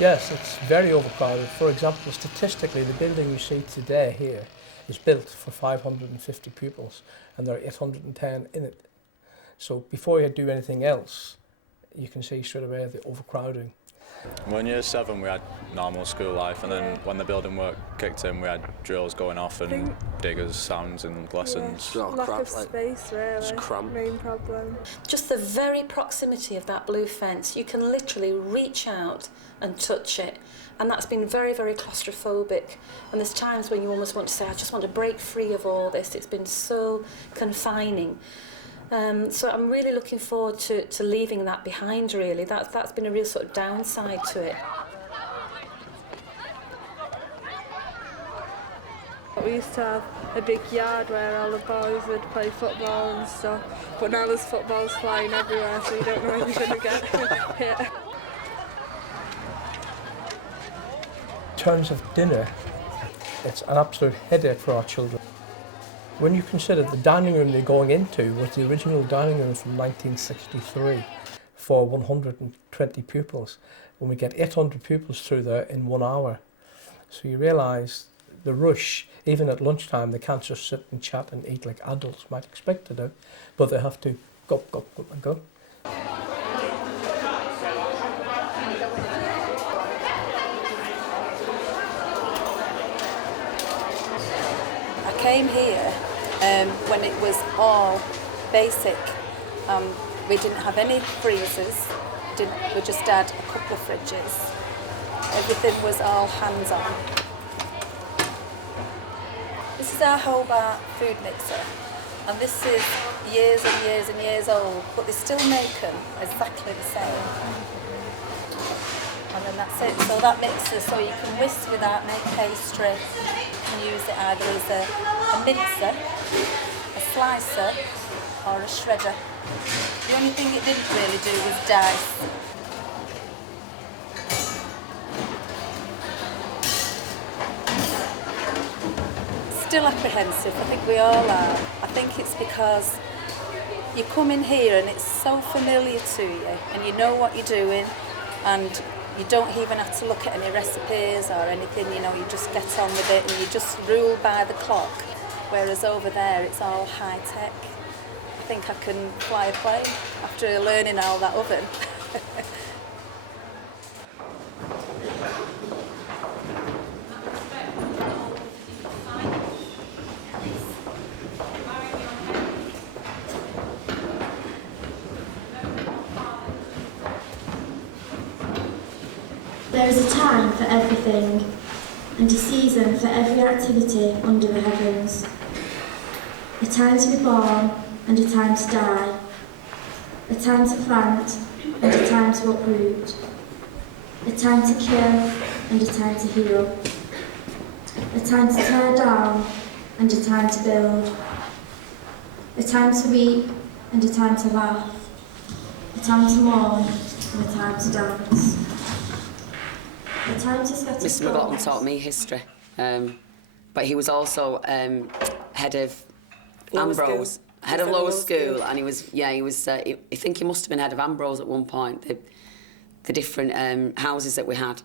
Yes, it's very overcrowded. For example, statistically, the building you see today here is built for 550 pupils, and there are 810 in it. So before you do anything else, you can see straight away the overcrowding. Well, in year 7 we had normal school life, and then when the building work kicked in we had drills going off and diggers, sounds and lessons. Yeah, lack of space really, main problem. Just the very proximity of that blue fence, you can literally reach out and touch it, and that's been very, very claustrophobic, and there's times when you almost want to say, I just want to break free of all this. It's been so confining. So I'm really looking forward to leaving that behind, really. That's been a real sort of downside to it. We used to have a big yard where all the boys would play football and stuff, but now there's footballs flying everywhere, so you don't know when you're going to get hit. In terms of dinner, it's an absolute headache for our children. When you consider the dining room they're going into was the original dining room from 1963 for 120 pupils, when we get 800 pupils through there in 1 hour. So you realise the rush, even at lunchtime, they can't just sit and chat and eat like adults might expect to do, but they have to go, go, go and go. I came here when it was all basic. We didn't have any freezers, we just had a couple of fridges. Everything was all hands-on. This is our Hobart food mixer, and this is years and years and years old, but they still make them exactly the same. And then that's it. So that mixer, so you can whisk with that, make pastry. You can use it either as a mixer, a slicer, or a shredder. The only thing it didn't really do was dice. Still apprehensive, I think we all are. I think it's because you come in here and it's so familiar to you, and you know what you're doing, and you don't even have to look at any recipes or anything, you know, you just get on with it and you just rule by the clock. Whereas over there it's all high tech. I think I can fly a plane after learning all that oven. There is a time for everything, and a season for every activity under the heavens. A time to be born, and a time to die. A time to plant, and a time to uproot. A time to kill, and a time to heal. A time to tear down, and a time to build. A time to weep, and a time to laugh. A time to mourn, and a time to dance. Mr McLaughlin taught me history, but he was also head of Ambrose, head of lower school, and he was, I think he must have been head of Ambrose at one point, the different houses that we had.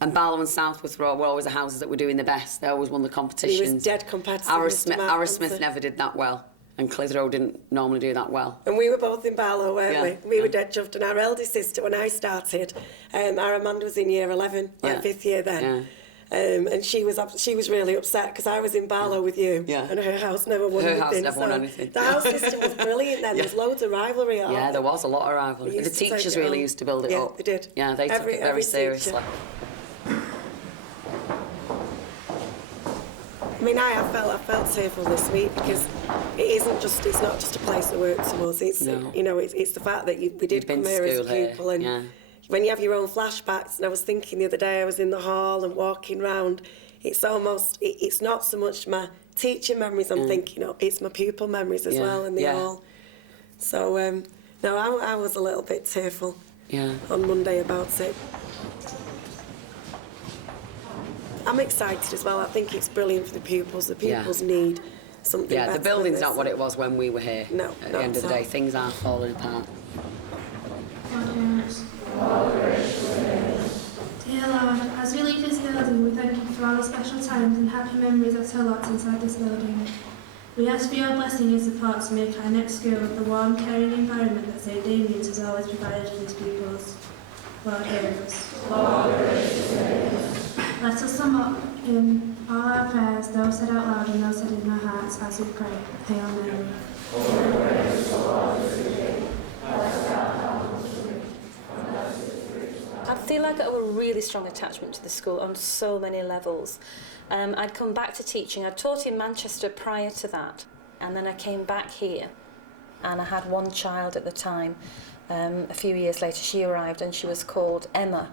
And Barlow and Southworth were always the houses that were doing the best. They always won the competitions. He was dead competitive. Arrowsmith never did that well, and Clitheroe didn't normally do that well. And we were both in Barlow, weren't we? We were dead chuffed, and our eldest sister, when I started, our Amanda was in year 11, like 5th year then. And she was really upset because I was in Barlow with you, and her house never won anything. Her house never won anything. The house system was brilliant then. There was loads of rivalry. Yeah, there was a lot of rivalry. The teachers really used to build it up. Yeah, they did. Yeah, they took it very seriously. I mean, I felt tearful this week because it's not just a place to work to us. It's it's the fact that we did come here as a pupil, and when you have your own flashbacks. And I was thinking the other day, I was in the hall and walking round. It's not so much my teaching memories. I'm thinking, it's my pupil memories as well, and they all. So no, I was a little bit tearful on Monday about it. I'm excited as well. I think it's brilliant for the pupils. The pupils need something better. Yeah, the building's not what it was when we were here. No, at the end of the day, things are falling apart. To As we leave this building, we thank you for all the special times and happy memories that are locked inside this building. We ask for your blessing and support to make our next school the warm, caring environment that St Damiens has always provided for its pupils. Lord, hear us. Let us sum up in all our prayers, those said out loud and those said in our hearts, as we pray. Hail Mary. I feel like I have a really strong attachment to the school on so many levels. I'd come back to teaching. I'd taught in Manchester prior to that, and then I came back here, and I had one child at the time. A few years later she arrived, and she was called Emma,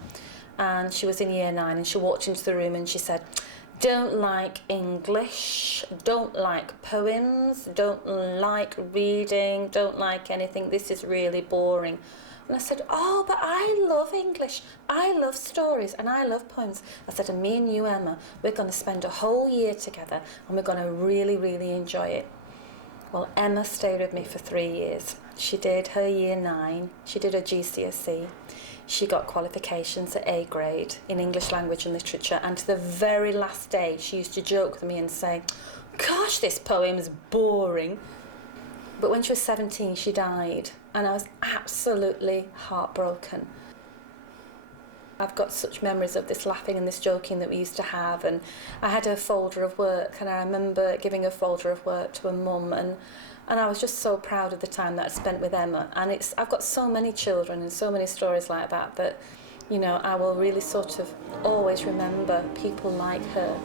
and she was in year 9, and she walked into the room and she said, "Don't like English, don't like poems, don't like reading, don't like anything, this is really boring." And I said, "Oh, but I love English, I love stories, and I love poems." I said, "And me and you, Emma, we're going to spend a whole year together, and we're going to really, really enjoy it." Well, Emma stayed with me for 3 years. She did her year 9, she did her GCSE, she got qualifications at A grade in English language and literature, and to the very last day she used to joke with me and say, "Gosh, this poem's boring." But when she was 17, she died, and I was absolutely heartbroken. I've got such memories of this laughing and this joking that we used to have, and I had a folder of work, and I remember giving a folder of work to a mum, and I was just so proud of the time that I spent with Emma. And I've got so many children and so many stories like that, you know, I will really sort of always remember people like her.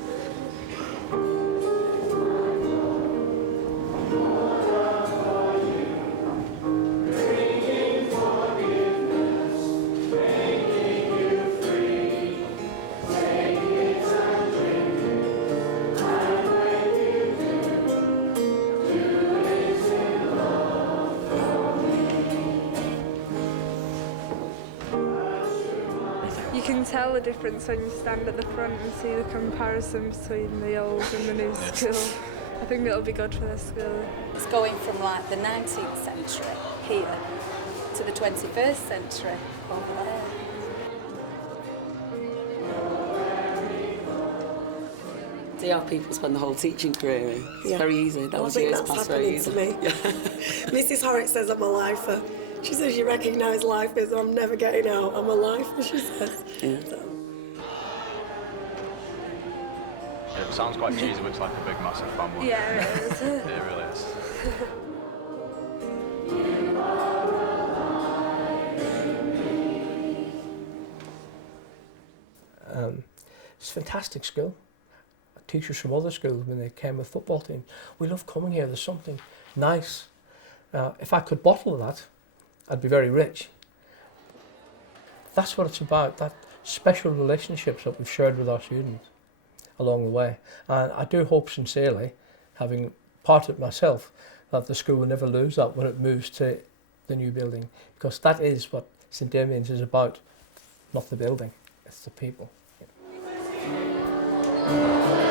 You can tell the difference when you stand at the front and see the comparison between the old and the new school. I think it'll be good for the school. It's going from like the 19th century here to the 21st century over there. See how people spend the whole teaching career in. It's very easy. That was years past very easy. To me. Mrs. Horrocks says I'm a lifer. She says you recognise lifers. I'm never getting out. I'm a lifer, she says. Yeah. So. It sounds quite cheesy, but it's like a big, massive family. Yeah, it is. It really is. It's a fantastic school. Teachers from other schools, when they came with football teams, we love coming here. There's something nice. If I could bottle that, I'd be very rich. That's what it's about, that special relationships that we've shared with our students along the way. And I do hope sincerely, having parted myself, that the school will never lose that when it moves to the new building, because that is what St Damiens is about, not the building, it's the people. Yeah.